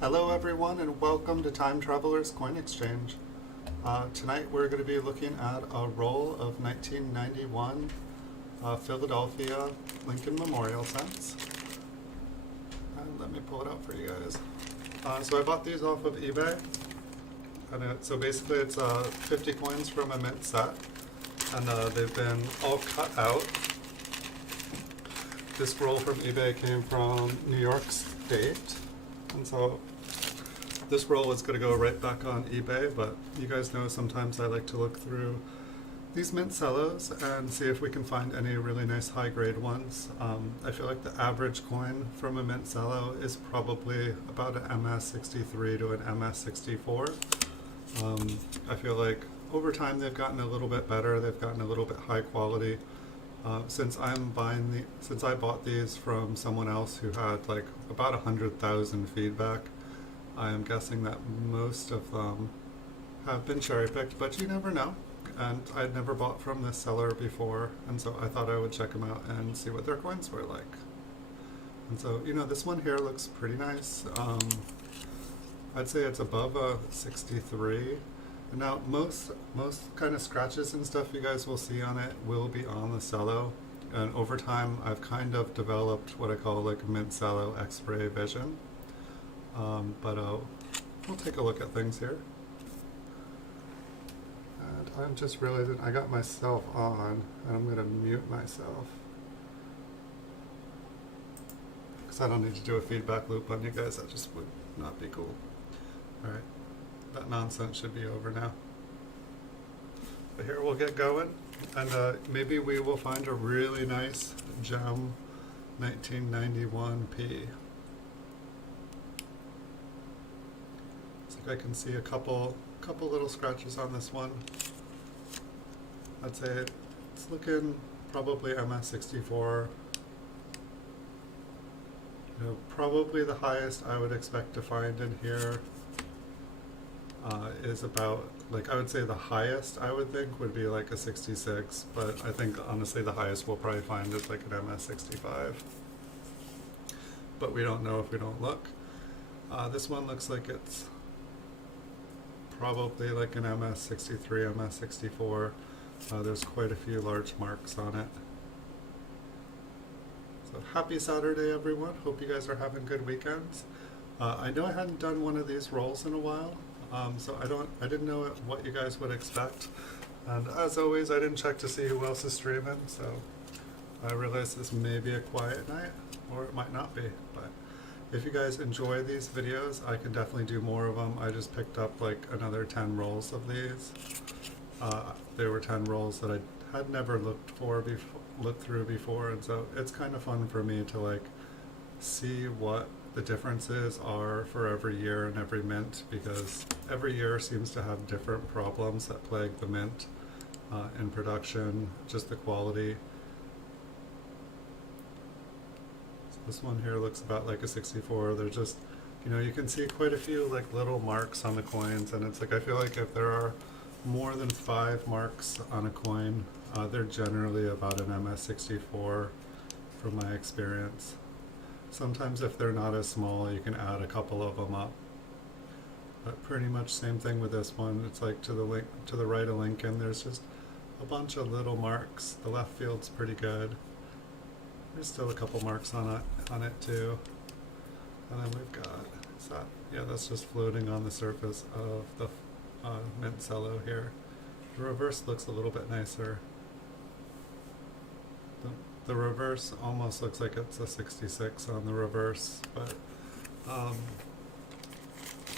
Hello everyone and welcome to Time Traveler's Coin Exchange. Tonight we're going to be looking at a roll of 1991 Philadelphia Lincoln Memorial cents. And let me pull it out for you guys. So I bought these off of eBay. And so basically it's 50 coins from a mint set. And they've been all cut out. This roll from eBay came from New York State. And so this roll is going to go right back on eBay, but you guys know sometimes I like to look through these Mint Cellos and see if we can find any really nice high-grade ones. I feel like the average coin from a Mint Cello is probably about an MS63 to an MS64. I feel like over time they've gotten a little bit better, they've gotten a little bit high quality. Since I bought these from someone else who had like about 100,000 feedback, I am guessing that most of them have been cherry-picked, but you never know. And I'd never bought from this seller before, and so I thought I would check them out and see what their coins were like. And so, you know, this one here looks pretty nice. I'd say it's above a 63. And now, most kind of scratches and stuff you guys will see on it will be on the cello. And over time, I've kind of developed what I call like Mint Cello X-ray vision. But we'll take a look at things here. And I'm just realizing I got myself on, and I'm going to mute myself. Because I don't need to do a feedback loop on you guys, that just would not be cool. Alright, that nonsense should be over now. But here we'll get going, and maybe we will find a really nice gem 1991p. I can see a couple little scratches on this one. I'd say it's looking probably MS64. You know, probably the highest I would expect to find in here is about, like, I would say the highest I would think would be like a 66, but I think honestly the highest we'll probably find is like an MS65. But we don't know if we don't look. This one looks like it's probably like an MS63, MS64. There's quite a few large marks on it. So happy Saturday, everyone. Hope you guys are having good weekends. I know I hadn't done one of these rolls in a while, so I didn't know what you guys would expect. And as always, I didn't check to see who else is streaming, so I realized this may be a quiet night, or it might not be. But if you guys enjoy these videos, I can definitely do more of them. I just picked up like another 10 rolls of these. There were 10 rolls that I had never looked through before, and so it's kind of fun for me to like see what the differences are for every year and every mint, because every year seems to have different problems that plague the mint in production, just the quality. This one here looks about like a 64. They're just, you know, you can see quite a few like little marks on the coins, and it's like I feel like if there are more than 5 marks on a coin, they're generally about an MS64 from my experience. Sometimes if they're not as small, you can add a couple of them up. But pretty much same thing with this one. It's like to the right of Lincoln, there's just a bunch of little marks. The left field's pretty good. There's still a couple marks on it too. And then we've got, yeah, that's just floating on the surface of the Mint Cello here. The reverse looks a little bit nicer. The reverse almost looks like it's a 66 on the reverse, but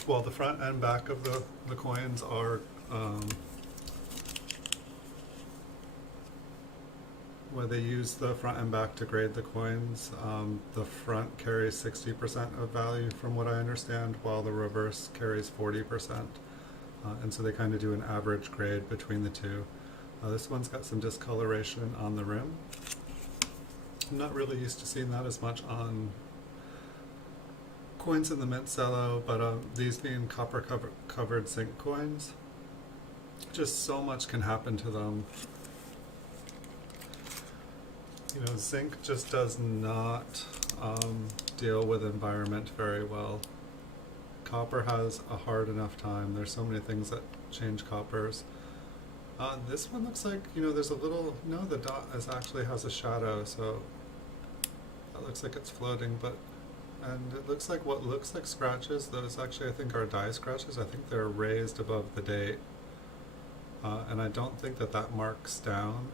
well, the front and back of the coins are where they use the front and back to grade the coins. The front carries 60% of value from what I understand, while the reverse carries 40%. And so they kind of do an average grade between the two. This one's got some discoloration on the rim. I'm not really used to seeing that as much on coins in the Mint Cello, but these being copper covered zinc coins, just so much can happen to them. You know, zinc just does not deal with environment very well. copper has a hard enough time. There's so many things that change coppers. This one looks like, there's a little, no, the dot actually has a shadow, so that looks like it's floating, and it looks like what looks like scratches, those actually I think are die scratches. I think they're raised above the date, and I don't think that marks down,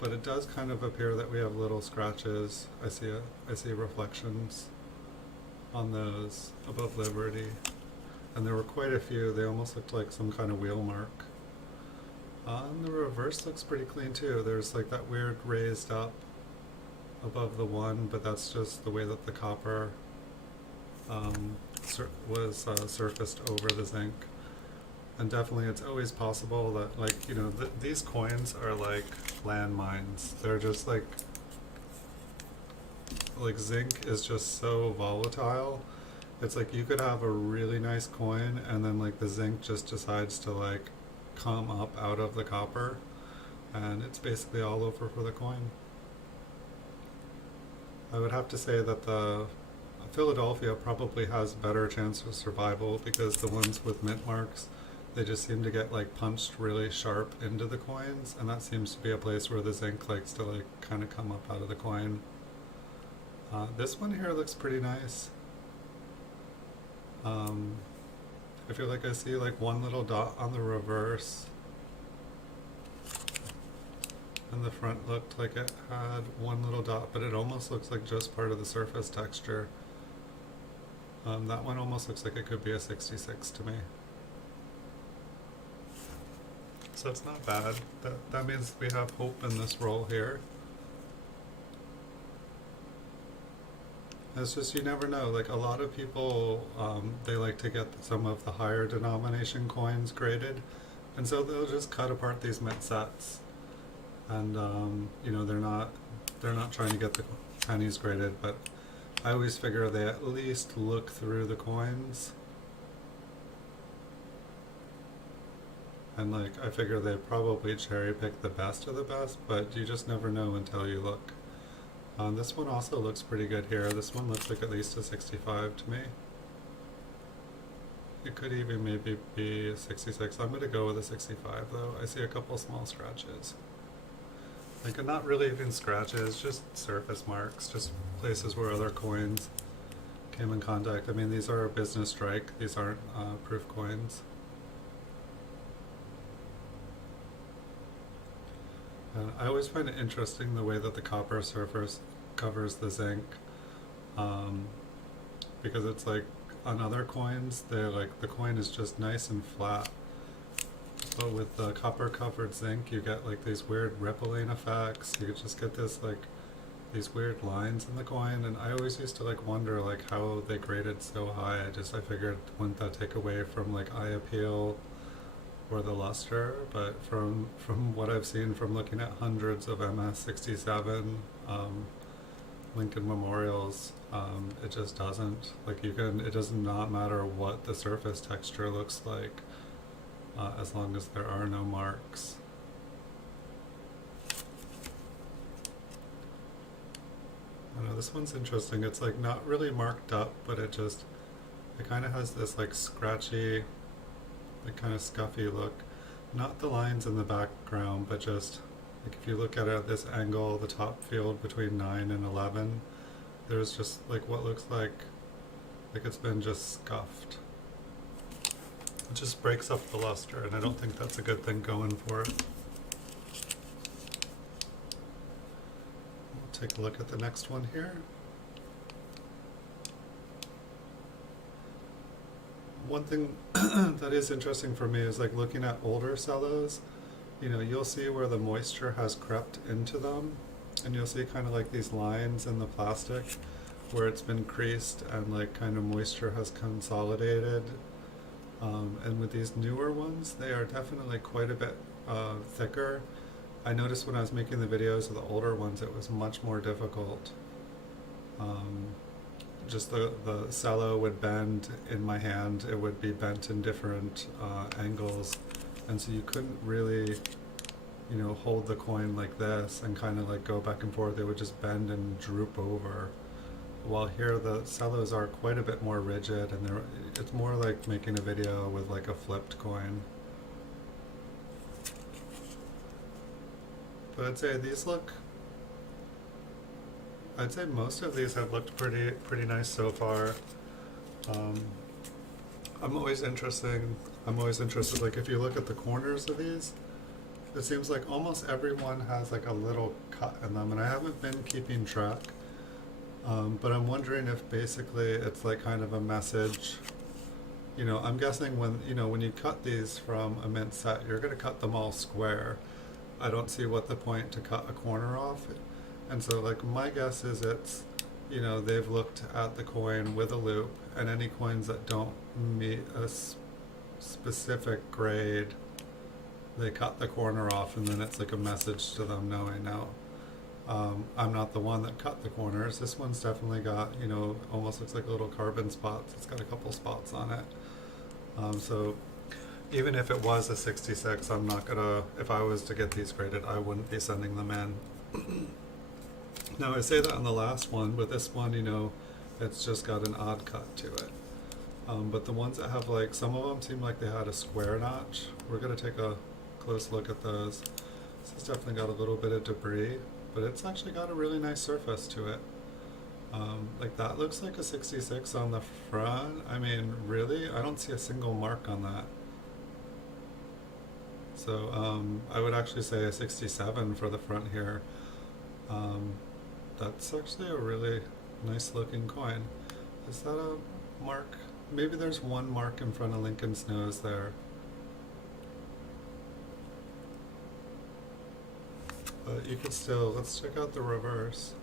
but it does kind of appear that we have little scratches. I see reflections on those above Liberty. And there were quite a few. They almost looked like some kind of wheel mark. And the reverse looks pretty clean too. There's like that weird raised up above the one, but that's just the way that the copper was surfaced over the zinc. And definitely it's always possible that these coins are like landmines. They're just like zinc is just so volatile. It's like you could have a really nice coin and then like the zinc just decides to like come up out of the copper and it's basically all over for the coin. I would have to say that the Philadelphia probably has better chance of survival because the ones with mint marks, they just seem to get like punched really sharp into the coins, and that seems to be a place where the zinc likes to like kind of come up out of the coin. This one here looks pretty nice. I feel like I see like one little dot on the reverse, and the front looked like it had one little dot, but it almost looks like just part of the surface texture. That one almost looks like it could be a 66 to me. So it's not bad. That means we have hope in this roll here. It's just, you never know. Like a lot of people, they like to get some of the higher denomination coins graded, and so they'll just cut apart these mint sets, and they're not trying to get the pennies graded. But I always figure they at least look through the coins, and like I figure they probably cherry pick the best of the best, but you just never know until you look. This one also looks pretty good here. This one looks like at least a 65 to me. It could even maybe be a 66. I'm going to go with a 65 though. I see a couple small scratches. Like not really even scratches, just surface marks, just places where other coins came in contact. I mean, these are a business strike. These aren't proof coins. I always find it interesting the way that the copper surface covers the zinc, because it's like on other coins, they're like the coin is just nice and flat, but with the copper covered zinc, you get like these weird rippling effects. You just get this like these weird lines in the coin, and I always used to like wonder like how they graded so high. I figured wouldn't that take away from like eye appeal or the luster, but from what I've seen from looking at hundreds of MS-67 Lincoln Memorials, it just doesn't. Like it does not matter what the surface texture looks like, as long as there are no marks. I know this one's interesting. It's like not really marked up, but it kind of has this like scratchy, like kind of scuffy look. Not the lines in the background, but just like if you look at it at this angle, the top field between 9 and 11, there's just like what looks like it's been just scuffed. It just breaks up the luster, and I don't think that's a good thing going for it. We'll take a look at the next one here. One thing that is interesting for me is like looking at older cellos. You'll see where the moisture has crept into them, and you'll see kind of like these lines in the plastic where it's been creased and like kind of moisture has consolidated. And with these newer ones, they are definitely quite a bit thicker. I noticed when I was making the videos of the older ones, it was much more difficult. Just the cello would bend in my hand. It would be bent in different angles, and so you couldn't really hold the coin like this and kind of like go back and forth. It would just bend and droop over while here the cellos are quite a bit more rigid, and it's more like making a video with like a flipped coin. But I'd say most of these have looked pretty nice so far. Um, I'm always interested, like if you look at the corners of these, it seems like almost everyone has like a little cut in them, and I haven't been keeping track. But I'm wondering if basically it's like kind of a message. I'm guessing when you cut these from a mint set, you're going to cut them all square. I don't see what the point to cut a corner off. And so like my guess is they've looked at the coin with a loop, and any coins that don't meet a specific grade, they cut the corner off, and then it's like a message to them knowing now. I'm not the one that cut the corners. This one's definitely got, almost looks like little carbon spots. It's got a couple spots on it. So even if it was a 66, I'm not gonna, if I was to get these graded, I wouldn't be sending them in. Now I say that on the last one, but this one, it's just got an odd cut to it. But the ones that have some of them seem like they had a square notch. We're gonna take a close look at those. This has definitely got a little bit of debris, but it's actually got a really nice surface to it. Like that looks like a 66 on the front. I mean, really? I don't see a single mark on that. So I would actually say a 67 for the front here. That's actually a really nice looking coin. Is that a mark? Maybe there's one mark in front of Lincoln's nose there. But you could still, let's check out the reverse.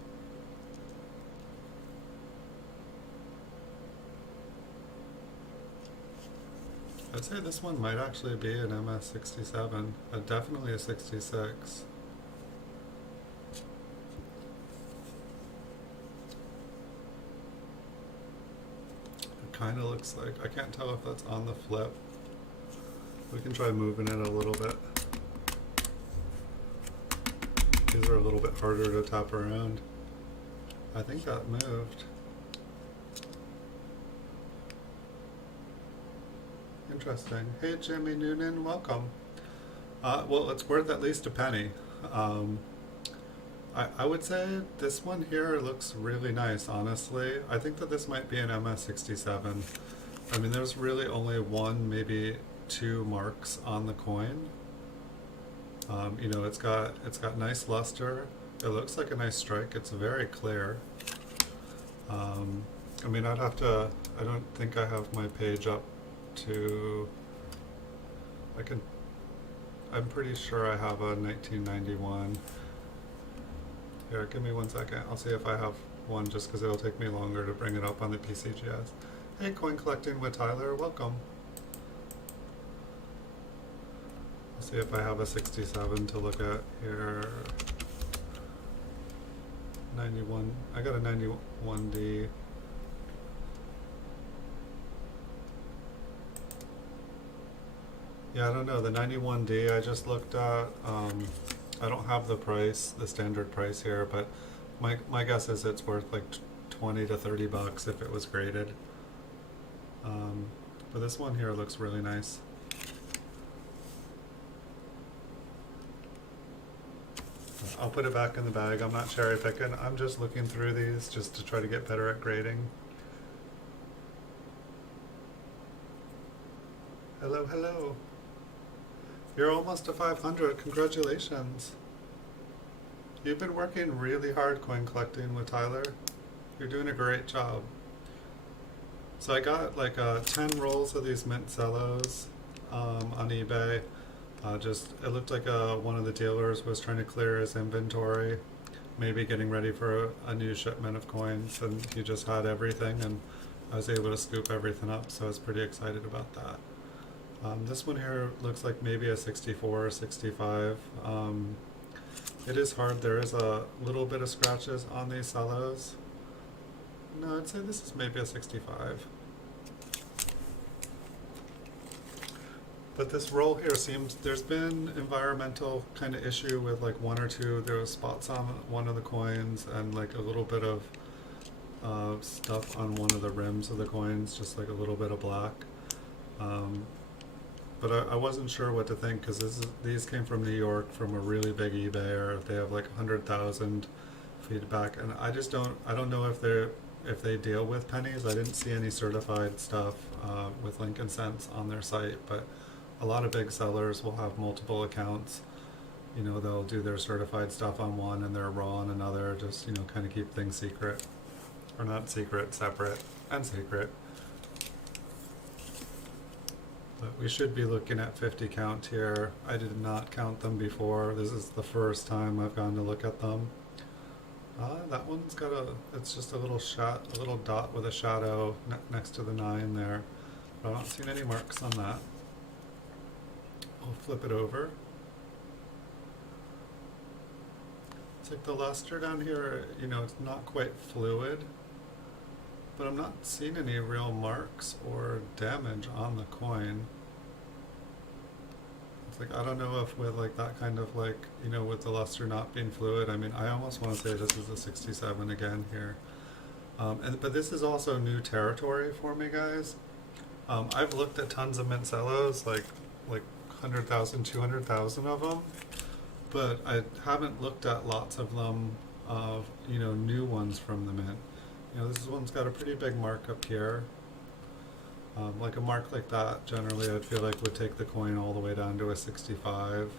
I'd say this one might actually be an MS67, definitely a 66. It kind of looks like, I can't tell if that's on the flip. We can try moving it a little bit. These are a little bit harder to tap around. I think that moved. Interesting. Hey Jimmy Noonan, welcome. Well, it's worth at least a penny. I would say this one here looks really nice, honestly. I think that this might be an MS67. I mean, there's really only one, maybe two marks on the coin. It's got nice luster. It looks like a nice strike. It's very clear. I mean, I don't think I have my page up to, I'm pretty sure I have a 1991. Here, give me 1 second. I'll see if I have one, just because it'll take me longer to bring it up on the PCGS. Hey, Coin Collecting with Tyler, welcome. I'll see if I have a 67 to look at here. 91, I got a 91D. Yeah, I don't know, the 91D I just looked at, I don't have the price, the standard price here, but my guess is it's worth like 20 to 30 bucks if it was graded. But this one here looks really nice. I'll put it back in the bag. I'm not cherry picking. I'm just looking through these just to try to get better at grading. Hello, hello. You're almost to 500. Congratulations. You've been working really hard coin collecting with Tyler. You're doing a great job. So I got like 10 rolls of these Mint Cellos on eBay. It looked like one of the dealers was trying to clear his inventory, maybe getting ready for a new shipment of coins, and he just had everything, and I was able to scoop everything up, so I was pretty excited about that. This one here looks like maybe a 64 or 65. It is hard. There is a little bit of scratches on these cellos. No, I'd say this is maybe a 65. But this roll here seems, there's been environmental kind of issue with like one or two, there was spots on one of the coins and like a little bit of stuff on one of the rims of the coins, just like a little bit of black. But I wasn't sure what to think, because these came from New York from a really big eBayer. They have like 100,000 feedback, and I don't know if they deal with pennies. I didn't see any certified stuff with Lincoln Cents on their site, but a lot of big sellers will have multiple accounts. You know, they'll do their certified stuff on one and their raw on another, just, you know, kind of keep things secret. Or not secret, separate, and secret. But we should be looking at 50 count here. I did not count them before. This is the first time I've gone to look at them. That one's got it's just a little dot with a shadow next to the 9 there. But I'm not seeing any marks on that. I'll flip it over. It's like the luster down here, you know, it's not quite fluid, but I'm not seeing any real marks or damage on the coin. It's like, I don't know if with like that kind of like, you know, with the luster not being fluid, I mean, I almost want to say this is a 67 again here. But this is also new territory for me, guys. I've looked at tons of Mint Cellos, like 100,000, 200,000 of them, but I haven't looked at lots of them, you know, new ones from the Mint. You know, this one's got a pretty big mark up here. Like a mark like that, generally I'd feel like would take the coin all the way down to a 65.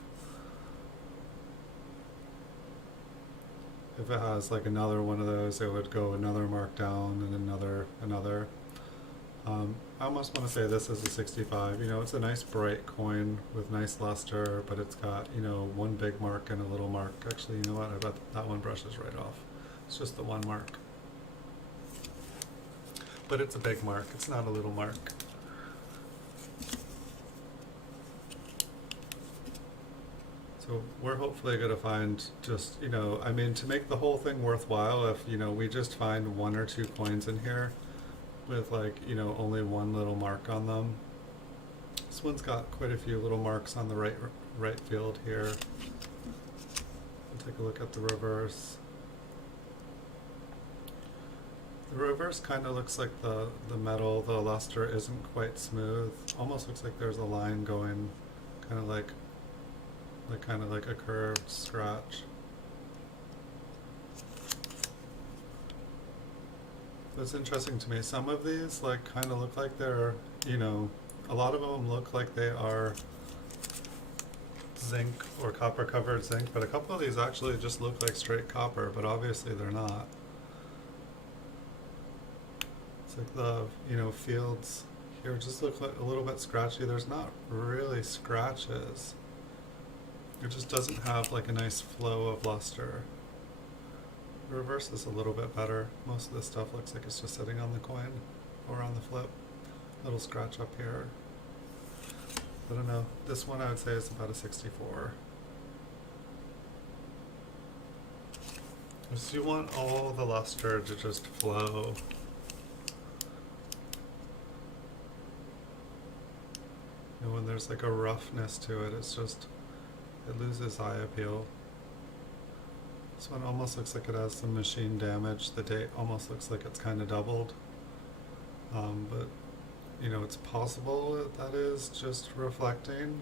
If it has like another one of those, it would go another mark down and another. I almost want to say this is a 65. You know, it's a nice bright coin with nice luster, but it's got, you know, one big mark and a little mark. Actually, you know what? I bet that one brushes right off. It's just the one mark. But it's a big mark. It's not a little mark. So we're hopefully going to find just, you know, I mean, to make the whole thing worthwhile, if, you know, we just find 1 or 2 coins in here with like, you know, only one little mark on them. This one's got quite a few little marks on the right field here. We'll take a look at the reverse. The reverse kind of looks like the metal, the luster isn't quite smooth. Almost looks like there's a line going, kind of like a curved scratch. What's interesting to me, some of these like kind of look like they're, you know, a lot of them look like they are zinc or copper covered zinc, but a couple of these actually just look like straight copper, but obviously they're not. It's like the, you know, fields here just look like a little bit scratchy. There's not really scratches. It just doesn't have like a nice flow of luster. The reverse is a little bit better. Most of this stuff looks like it's just sitting on the coin or on the flip. Little scratch up here. I don't know. This one I would say is about a 64. So you want all the luster to just flow. And when there's like a roughness to it, it's just, it loses eye appeal. This one almost looks like it has some machine damage. The date almost looks like it's kind of doubled. But, you know, it's possible that is just reflecting.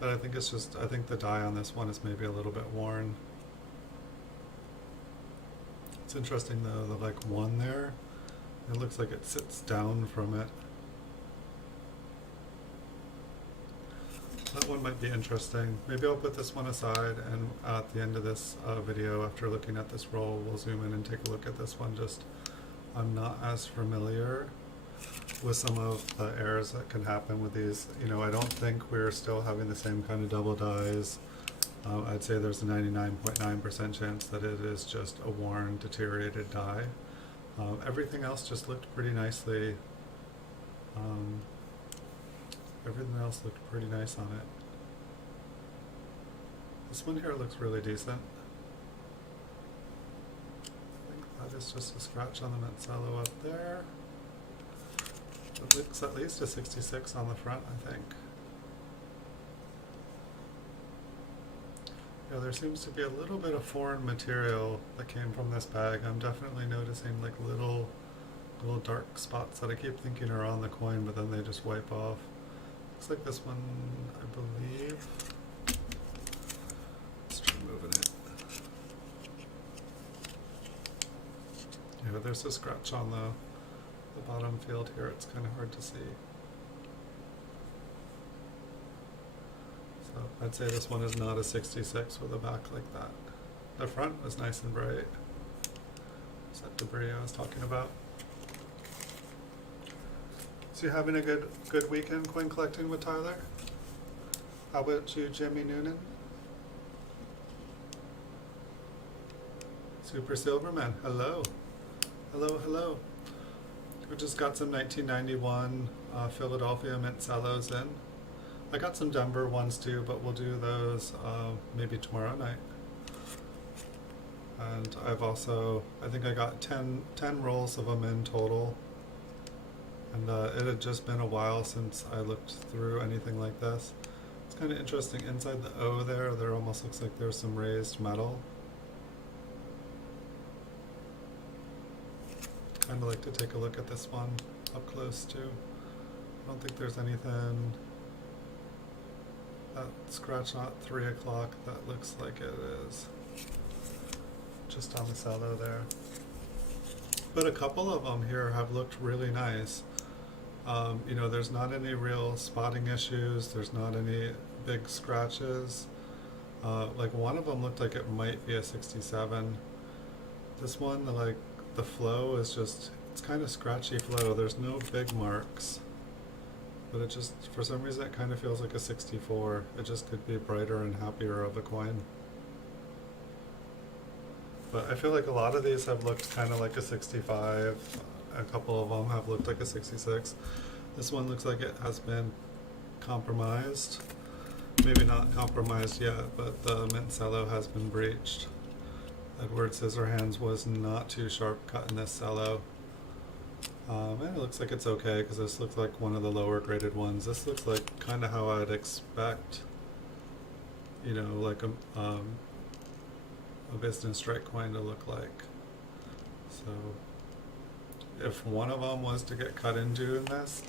But I think it's just, I think the die on this one is maybe a little bit worn. It's interesting though, the like 1 there, it looks like it sits down from it. That one might be interesting. Maybe I'll put this one aside, and at the end of this video, after looking at this roll, we'll zoom in and take a look at this one. Just, I'm not as familiar with some of the errors that can happen with these. You know, I don't think we're still having the same kind of double dies. I'd say there's a 99.9% chance that it is just a worn, deteriorated die. Everything else just looked pretty nicely. Everything else looked pretty nice on it. This one here looks really decent. I think that is just a scratch on the Mint Cello up there. It looks at least a 66 on the front, I think. Yeah, there seems to be a little bit of foreign material that came from this bag. I'm definitely noticing like little dark spots that I keep thinking are on the coin, but then they just wipe off. Looks like this one, I believe. Let's try moving it. Yeah, there's a scratch on the bottom field here. It's kind of hard to see. So I'd say this one is not a 66 with a back like that. The front was nice and bright. Is that debris I was talking about? So you having a good weekend coin collecting with Tyler? How about you, Jimmy Noonan? Super Silverman, hello. Hello, hello. We just got some 1991 Philadelphia Mint Cellos in. I got some Denver ones too, but we'll do those maybe tomorrow night. And I've also, I think I got 10 rolls of them in total. And it had just been a while since I looked through anything like this. It's kind of interesting. Inside the O there almost looks like there's some raised metal. Kind of like to take a look at this one up close too. I don't think there's anything. That scratch not 3 o'clock, that looks like it is. Just on the cello there. But a couple of them here have looked really nice. You know, there's not any real spotting issues, there's not any big scratches. Like one of them looked like it might be a 67. This one, like the flow is just, it's kind of scratchy flow, there's no big marks. But it just, for some reason, it kind of feels like a 64. It just could be brighter and happier of a coin. But I feel like a lot of these have looked kind of like a 65. A couple of them have looked like a 66. This one looks like it has been compromised. Maybe not compromised yet, but the Mint Cello has been breached. Edward Scissorhands was not too sharp cut in this cello. And it looks like it's okay because this looks like one of the lower graded ones. This looks like kind of how I'd expect, you know, like a business strike coin to look like. So if one of them was to get cut into in this,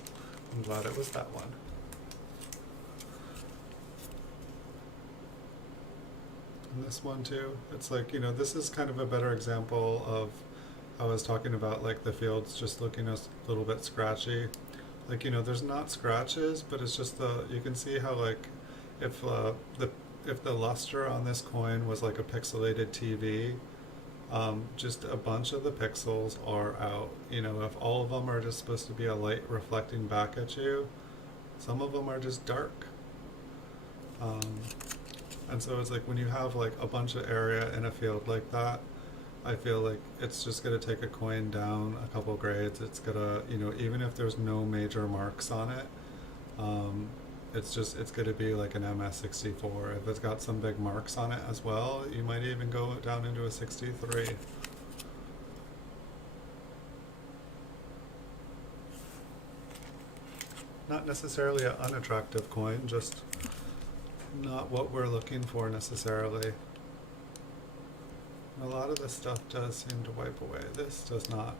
I'm glad it was that one. And this one too, it's like, you know, this is kind of a better example of, I was talking about like the fields just looking a little bit scratchy. Like, you know, there's not scratches, but it's just you can see how like if the luster on this coin was like a pixelated TV, just a bunch of the pixels are out. You know, if all of them are just supposed to be a light reflecting back at you, some of them are just dark. And so it's like when you have like a bunch of area in a field like that, I feel like it's just going to take a coin down a couple grades. It's going to, you know, even if there's no major marks on it, it's going to be like an MS64. If it's got some big marks on it as well, you might even go down into a 63. Not necessarily an unattractive coin, just not what we're looking for necessarily. A lot of this stuff does seem to wipe away. This does not.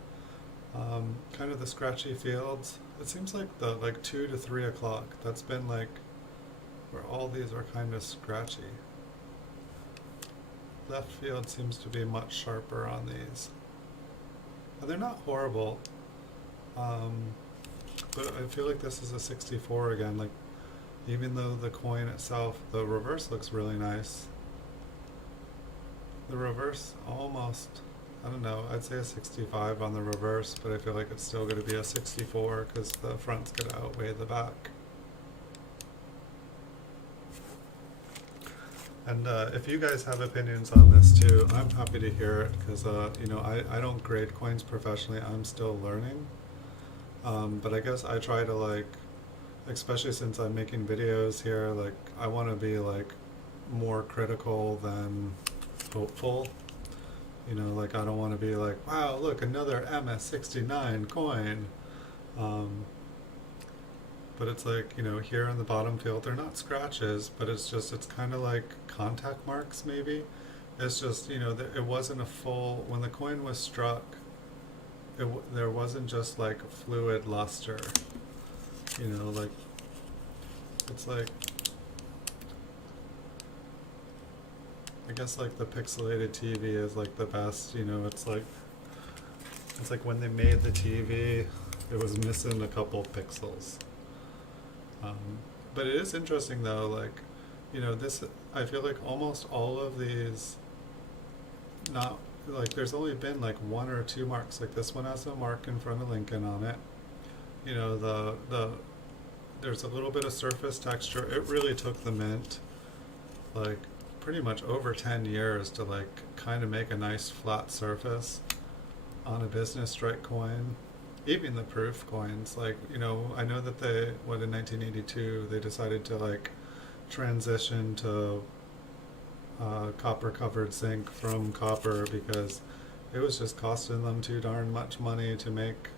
Kind of the scratchy fields. It seems like the 2 to 3 o'clock. That's been like where all these are kind of scratchy. Left field seems to be much sharper on these. And they're not horrible. But I feel like this is a 64 again. Like, even though the coin itself, the reverse looks really nice. The reverse almost, I don't know, I'd say a 65 on the reverse, but I feel like it's still going to be a 64 because the front's going to outweigh the back. And if you guys have opinions on this too, I'm happy to hear it because, you know, I don't grade coins professionally, I'm still learning. But I guess I try to like, especially since I'm making videos here, like I want to be like more critical than hopeful. You know, like I don't want to be like, wow, look, another MS69 coin. but it's like, you know, here in the bottom field, they're not scratches, but it's just, it's kind of like contact marks maybe. It's just, you know, it wasn't a full, when the coin was struck, there wasn't just like a fluid luster, you know, like, it's like, I guess like the pixelated TV is like the best, you know, it's like when they made the TV, it was missing a couple pixels. But it is interesting though, like, you know, this, I feel like almost all of these, not, like there's only been like one or two marks, like this one has a mark in front of Lincoln on it. You know, there's a little bit of surface texture. It really took the Mint like pretty much over 10 years to like kind of make a nice flat surface on a business strike coin. Even the proof coins, like, you know, I know that they, what, in 1982 they decided to like transition to copper covered zinc from copper because it was just costing them too darn much money to make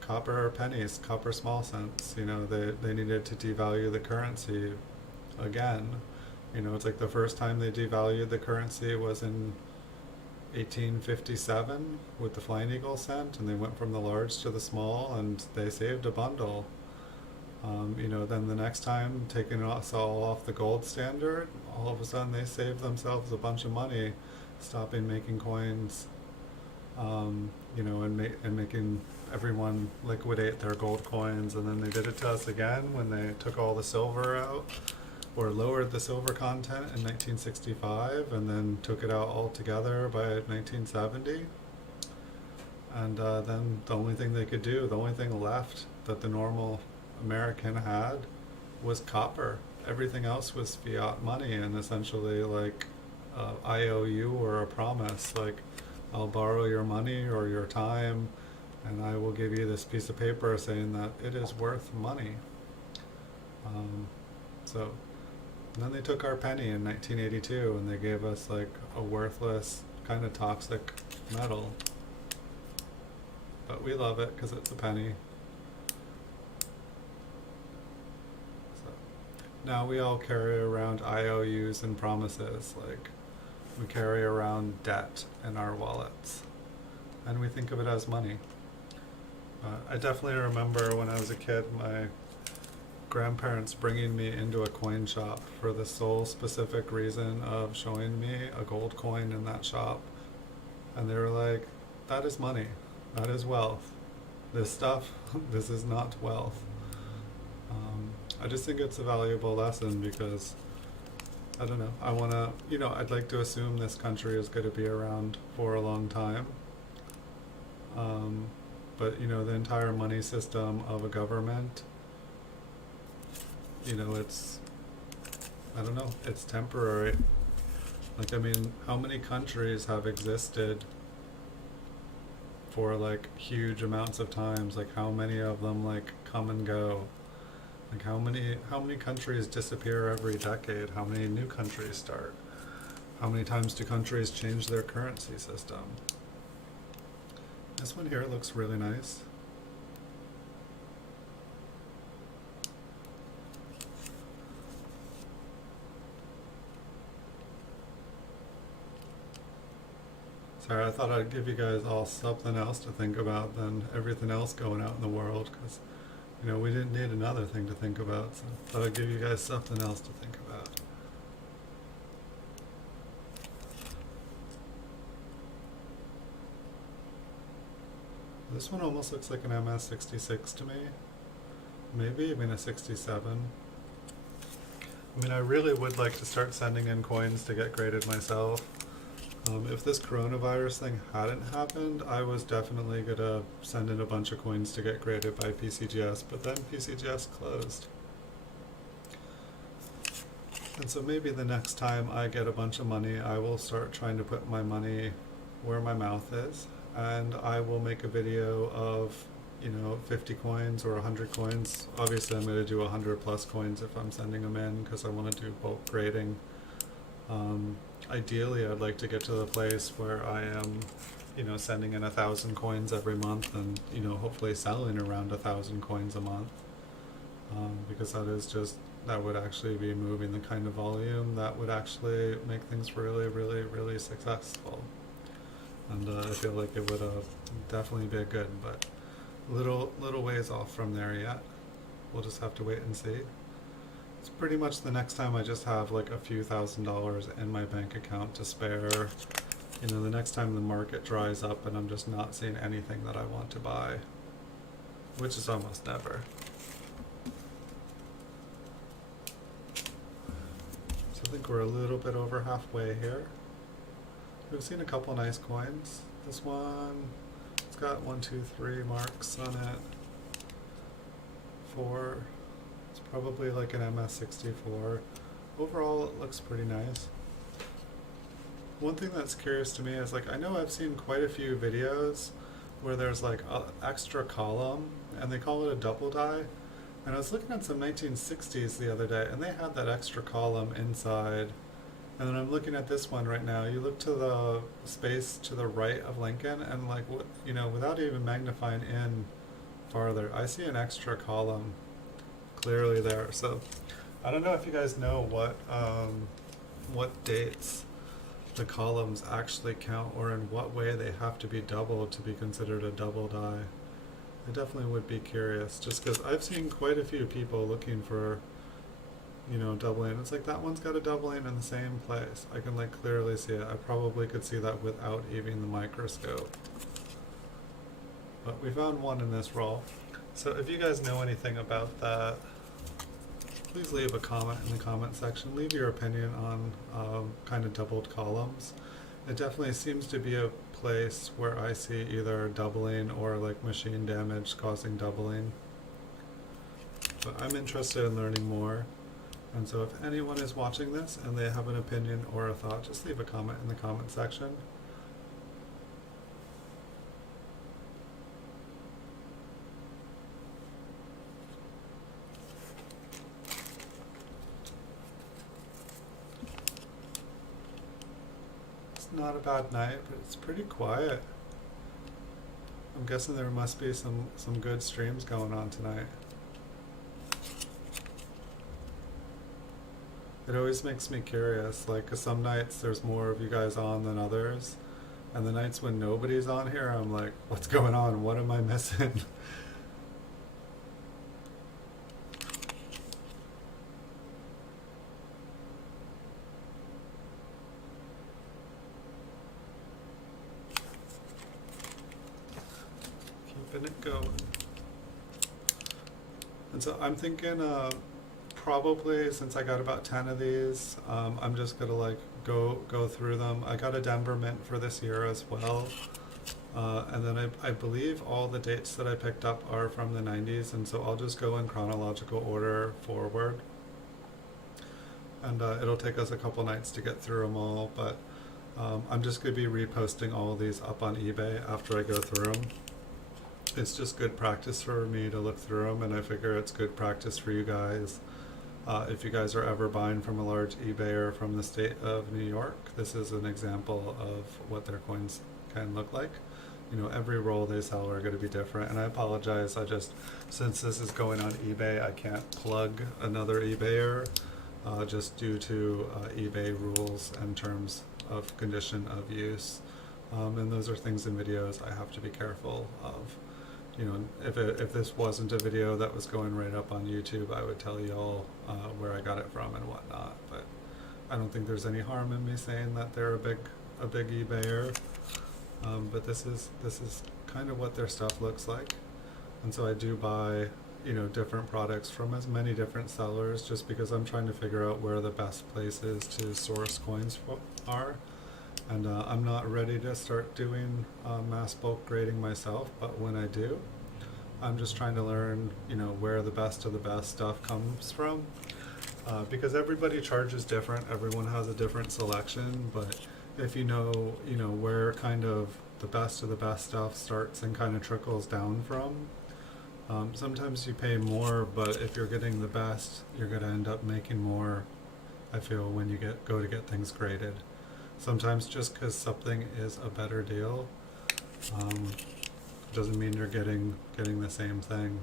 copper pennies, copper small cents. You know, they needed to devalue the currency again. You know, it's like the first time they devalued the currency was in 1857 with the Flying Eagle cent, and they went from the large to the small, and they saved a bundle. You know, then the next time, taking us all off the gold standard, all of a sudden they saved themselves a bunch of money, stopping making coins, you know, and making everyone liquidate their gold coins. And then they did it to us again when they took all the silver out, or lowered the silver content in 1965, and then took it out altogether by 1970. And then the only thing they could do, the only thing left that the normal American had was copper. Everything else was fiat money, and essentially like IOU or a promise, like I'll borrow your money or your time, and I will give you this piece of paper saying that it is worth money. So then they took our penny in 1982 and they gave us like a worthless, kind of toxic metal. But we love it because it's a penny. So now we all carry around IOUs and promises, like we carry around debt in our wallets, and we think of it as money. I definitely remember when I was a kid, my grandparents bringing me into a coin shop for the sole specific reason of showing me a gold coin in that shop. And they were like, that is money. That is wealth. This stuff, this is not wealth. I just think it's a valuable lesson because, I don't know, I want to, you know, I'd like to assume this country is going to be around for a long time. But, you know, the entire money system of a government, you know, it's, I don't know, it's temporary. Like, I mean, how many countries have existed for like huge amounts of times? Like, how many of them like come and go? Like, how many countries disappear every decade? How many new countries start? How many times do countries change their currency system? This one here looks really nice. Sorry, I thought I'd give you guys all something else to think about than everything else going out in the world, because, you know, we didn't need another thing to think about, so I thought I'd give you guys something else to think about. This one almost looks like an MS-66 to me, maybe even a 67. I mean, I really would like to start sending in coins to get graded myself. If this coronavirus thing hadn't happened, I was definitely going to send in a bunch of coins to get graded by PCGS, but then PCGS closed. And so maybe the next time I get a bunch of money, I will start trying to put my money where my mouth is, and I will make a video of, you know, 50 coins or 100 coins. Obviously I'm going to do 100 plus coins if I'm sending them in, because I want to do bulk grading. Ideally, I'd like to get to the place where I am, you know, sending in 1,000 coins every month, and, you know, hopefully selling around 1,000 coins a month. because that would actually be moving the kind of volume that would actually make things really, really, really successful. And I feel like it would definitely be good, but little ways off from there yet. We'll just have to wait and see. It's pretty much the next time I just have like a few $1,000s in my bank account to spare. You know, the next time the market dries up and I'm just not seeing anything that I want to buy, which is almost never. So I think we're a little bit over halfway here. We've seen a couple nice coins. This one, it's got 1, 2, 3 marks on it. 4. It's probably like an MS64. Overall, it looks pretty nice. One thing that's curious to me is, like, I know I've seen quite a few videos where there's like an extra column and they call it a double die. And I was looking at some 1960s the other day and they had that extra column inside. And then I'm looking at this one right now. You look to the space to the right of Lincoln and, like, you know, without even magnifying in farther, I see an extra column clearly there. So I don't know if you guys know what dates the columns actually count, or in what way they have to be doubled to be considered a double die. I definitely would be curious, just because I've seen quite a few people looking for, you know, doubling. It's like that one's got a doubling in the same place. I can, like, clearly see it. I probably could see that without even the microscope. But we found one in this roll. So if you guys know anything about that, please leave a comment in the comment section. Leave your opinion on kind of doubled columns. It definitely seems to be a place where I see either doubling or like machine damage causing doubling. But I'm interested in learning more. And so if anyone is watching this and they have an opinion or a thought, just leave a comment in the comment section. Not a bad night, but it's pretty quiet. I'm guessing there must be some good streams going on tonight. It always makes me curious, like, 'cause some nights there's more of you guys on than others, and the nights when nobody's on here, I'm like, what's going on? What am I missing? Keeping it going. And so I'm thinking probably, since I got about 10 of these, I'm just gonna like go through them. I got a Denver Mint for this year as well. And then I believe all the dates that I picked up are from the 90s, and so I'll just go in chronological order forward. And it'll take us a couple nights to get through them all, but I'm just going to be reposting all of these up on eBay after I go through them. It's just good practice for me to look through them, and I figure it's good practice for you guys. If you guys are ever buying from a large eBayer from the state of New York, this is an example of what their coins can look like. You know, every roll they sell are going to be different, and I apologize, since this is going on eBay, I can't plug another eBayer just due to eBay rules and terms of condition of use. And those are things in videos I have to be careful of. You know, if this wasn't a video that was going right up on YouTube, I would tell you all where I got it from and whatnot. But I don't think there's any harm in me saying that they're a big eBayer. But this is kind of what their stuff looks like. And so I do buy, you know, different products from as many different sellers, just because I'm trying to figure out where the best places to source coins are. And I'm not ready to start doing mass bulk grading myself, but when I do, I'm just trying to learn, you know, where the best of the best stuff comes from. Because everybody charges different, everyone has a different selection, but if you know where kind of the best of the best stuff starts and kind of trickles down from, sometimes you pay more, but if you're getting the best, you're going to end up making more, I feel, when you go to get things graded. Sometimes just because something is a better deal doesn't mean you're getting the same thing.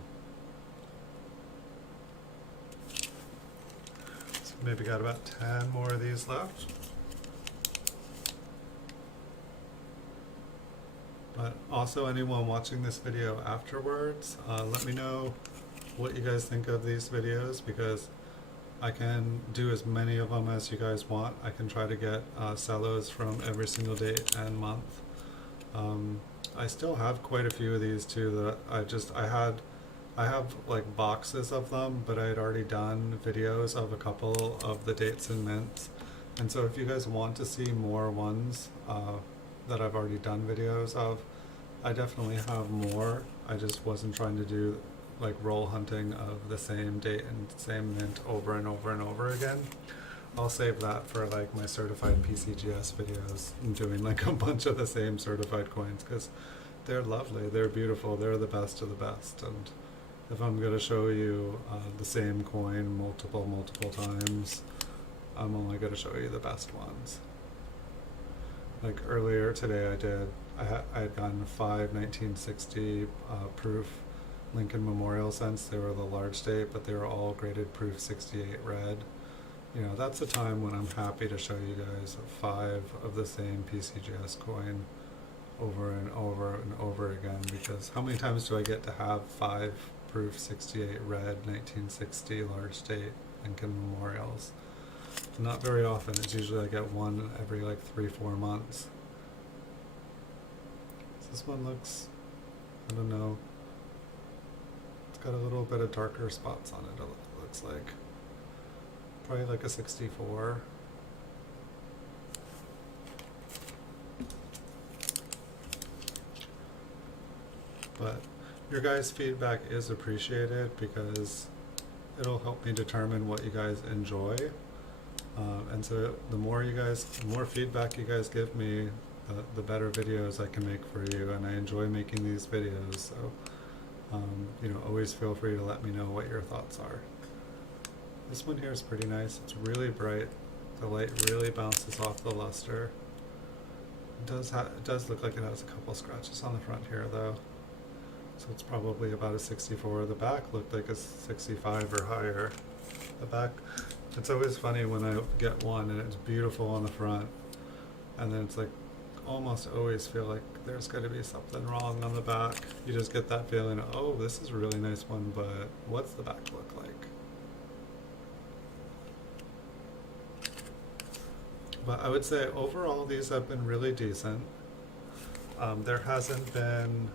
Maybe got about 10 more of these left. But also anyone watching this video afterwards, let me know what you guys think of these videos, because I can do as many of them as you guys want. I can try to get cellos from every single date and month. I still have quite a few of these too that I have like boxes of them, but I had already done videos of a couple of the dates and mints. And so if you guys want to see more ones that I've already done videos of, I definitely have more. I just wasn't trying to do like roll hunting of the same date and same mint over and over and over again. I'll save that for like my certified PCGS videos and doing like a bunch of the same certified coins, because they're lovely, they're beautiful, they're the best of the best. And if I'm going to show you the same coin multiple times, I'm only going to show you the best ones. Like earlier today I had gotten 5 1960 proof Lincoln Memorial cents. They were the large date, but they were all graded proof 68 red. You know, that's a time when I'm happy to show you guys 5 of the same PCGS coin over and over and over again, because how many times do I get to have 5 proof 68 red 1960 large date Lincoln Memorials? Not very often. It's usually I get one every like 3-4 months. This one looks, I don't know, it's got a little bit of darker spots on it, it looks like. Probably like a 64. But your guys' feedback is appreciated, because it'll help me determine what you guys enjoy. And so the more feedback you guys give me, the better videos I can make for you, and I enjoy making these videos. So, you know, always feel free to let me know what your thoughts are. This one here is pretty nice. It's really bright. The light really bounces off the luster. It does look like it has a couple scratches on the front here though. So it's probably about a 64. The back looked like a 65 or higher. The back, it's always funny when I get one and it's beautiful on the front, and then it's like almost always feel like there's got to be something wrong on the back. You just get that feeling, oh, this is a really nice one, but what's the back look like? But I would say overall these have been really decent. There hasn't been,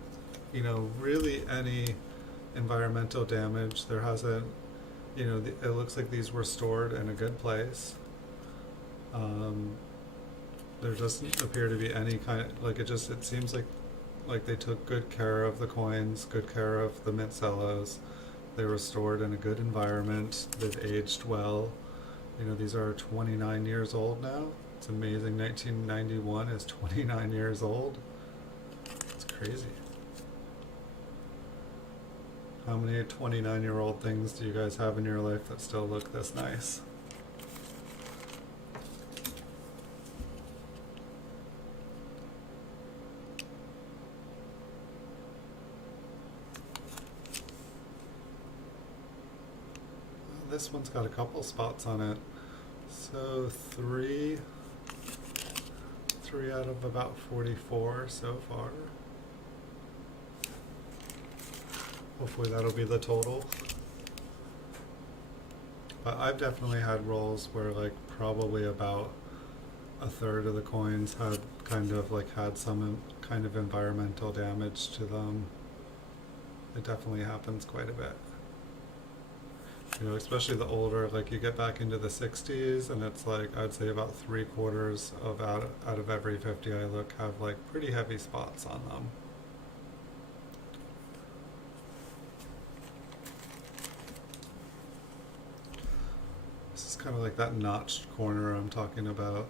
you know, really any environmental damage. There hasn't, you know, it looks like these were stored in a good place. There doesn't appear to be any kind, like it seems like they took good care of the coins, good care of the Mint Cellos. They were stored in a good environment. They've aged well. You know, these are 29 years old now. It's amazing. 1991 is 29 years old. It's crazy. How many 29-year-old things do you guys have in your life that still look this nice? This one's got a couple spots on it. So three out of about 44 so far. Hopefully that'll be the total. But I've definitely had rolls where like probably about a third of the coins had kind of like had some kind of environmental damage to them. It definitely happens quite a bit. You know, especially the older, like you get back into the 60s and it's like, I'd say about 3/4 of out of every 50 I look have like pretty heavy spots on them. This is kind of like that notched corner I'm talking about.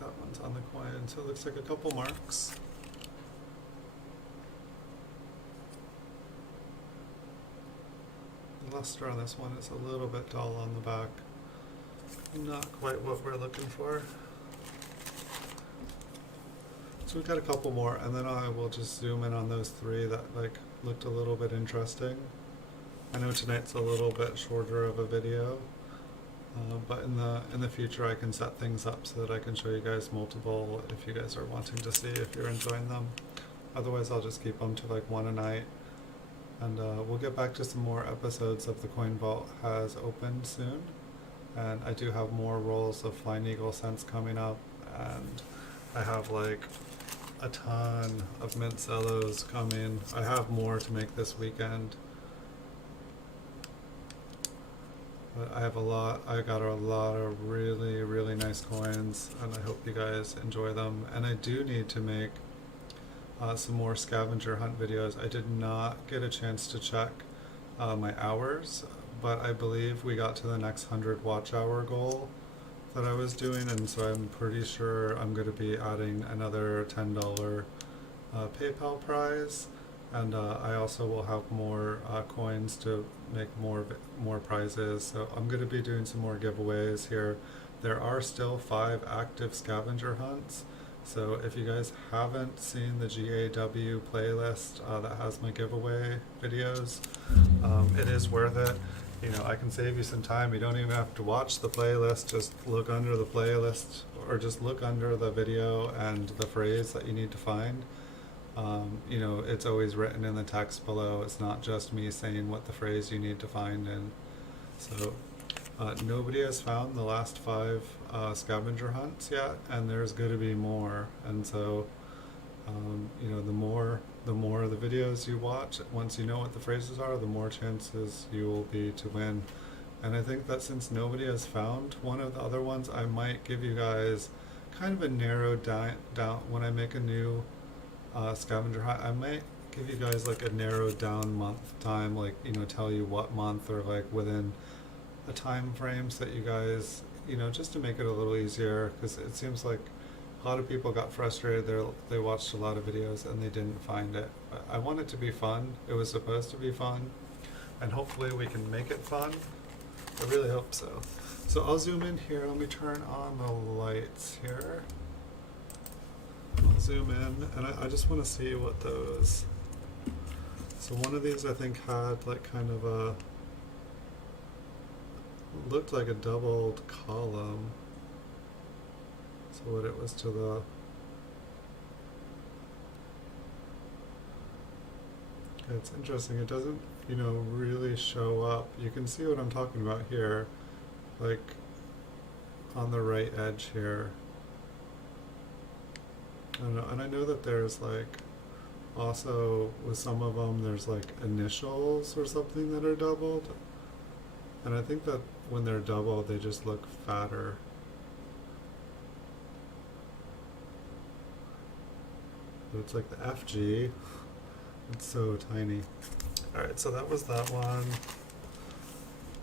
That one's on the coin, so it looks like a couple marks. The luster on this one is a little bit dull on the back. Not quite what we're looking for. So we've got a couple more, and then I will just zoom in on those three that like looked a little bit interesting. I know tonight's a little bit shorter of a video, but in the future I can set things up so that I can show you guys multiple if you guys are wanting to see if you're enjoying them. Otherwise I'll just keep them to like one a night, and we'll get back to some more episodes of the Coin Vault has opened soon, and I do have more rolls of Flying Eagle Cents coming up, and I have like a ton of Mint Cellos coming. I have more to make this weekend. But I got a lot of really, really nice coins, and I hope you guys enjoy them. And I do need to make some more scavenger hunt videos. I did not get a chance to check my hours, but I believe we got to the next 100 watch hour goal that I was doing, and so I'm pretty sure I'm going to be adding another $10 PayPal prize. And I also will have more coins to make more prizes. So I'm going to be doing some more giveaways here. There are still 5 active scavenger hunts. So if you guys haven't seen the GAW playlist that has my giveaway videos, it is worth it. You know, I can save you some time. You don't even have to watch the playlist. Just look under the playlist, or just look under the video and the phrase that you need to find. You know, it's always written in the text below. It's not just me saying what the phrase you need to find. And so nobody has found the last 5 scavenger hunts yet, and there's going to be more. And so you know, the more of the videos you watch, once you know what the phrases are, the more chances you will be to win. And I think that since nobody has found one of the other ones, I might give you guys kind of a narrowed down when I make a new scavenger hunt. I might give you guys like a narrowed down month time, like, you know, tell you what month, or like within a time frame, so that you guys, you know, just to make it a little easier, because it seems like a lot of people got frustrated. They watched a lot of videos and they didn't find it. But I want it to be fun. It was supposed to be fun, and hopefully we can make it fun. I really hope so. So I'll zoom in here. Let me turn on the lights here. I'll zoom in, and I just want to see what those. So one of these I think had like kind of a, looked like a doubled column. So what it was to the, it's interesting. It doesn't, you know, really show up. You can see what I'm talking about here, like on the right edge here. I don't know, and I know that there's like, also with some of them there's like initials or something that are doubled, and I think that when they're doubled they just look fatter. But it's like the FG, it's so tiny. Alright, so that was that one.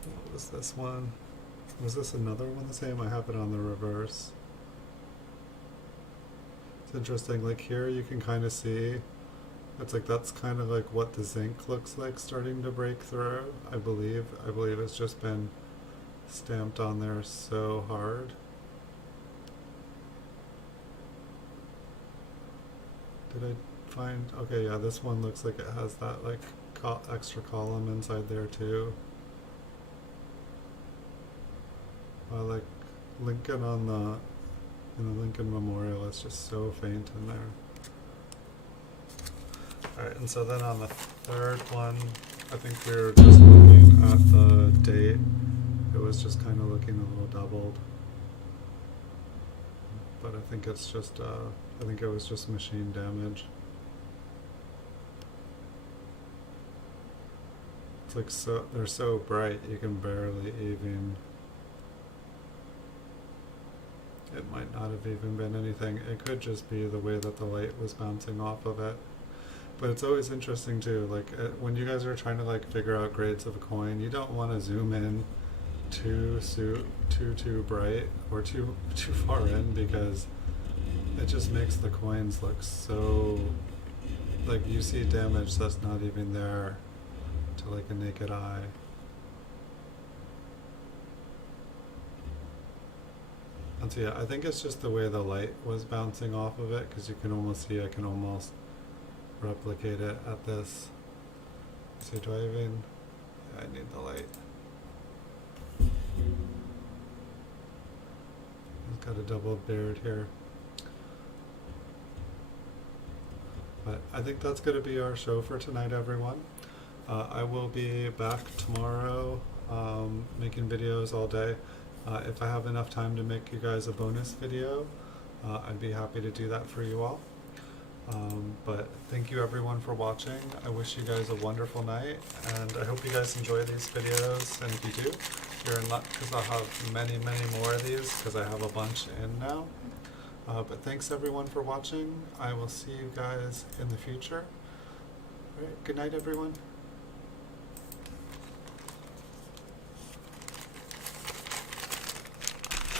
What was this one? Was this another one the same? I have it on the reverse. It's interesting, like here you can kind of see, it's like that's kind of like what the zinc looks like starting to break through. I believe it's just been stamped on there so hard. Did I find, okay, yeah, this one looks like it has that like extra column inside there too. Like Lincoln on the, in the Lincoln Memorial, it's just so faint in there. Alright, and so then on the third one, I think we were just looking at the date. It was just kind of looking a little doubled. But I think it's just, I think it was just machine damage. It's like so, they're so bright you can barely even, it might not have even been anything. It could just be the way that the light was bouncing off of it. But it's always interesting too, like when you guys are trying to like figure out grades of a coin, you don't want to zoom in too bright or too far in, because it just makes the coins look so, like you see damage that's not even there to like a naked eye. And so yeah, I think it's just the way the light was bouncing off of it, because you can almost see I can almost replicate it at this. So do I even? Yeah, I need the light. He's got a double beard here. But I think that's going to be our show for tonight, everyone. I will be back tomorrow making videos all day. If I have enough time to make you guys a bonus video, I'd be happy to do that for you all. But thank you everyone for watching. I wish you guys a wonderful night, and I hope you guys enjoy these videos, and if you do, you're in luck, because I'll have many more of these, because I have a bunch in now. But thanks everyone for watching. I will see you guys in the future. All right, good night everyone.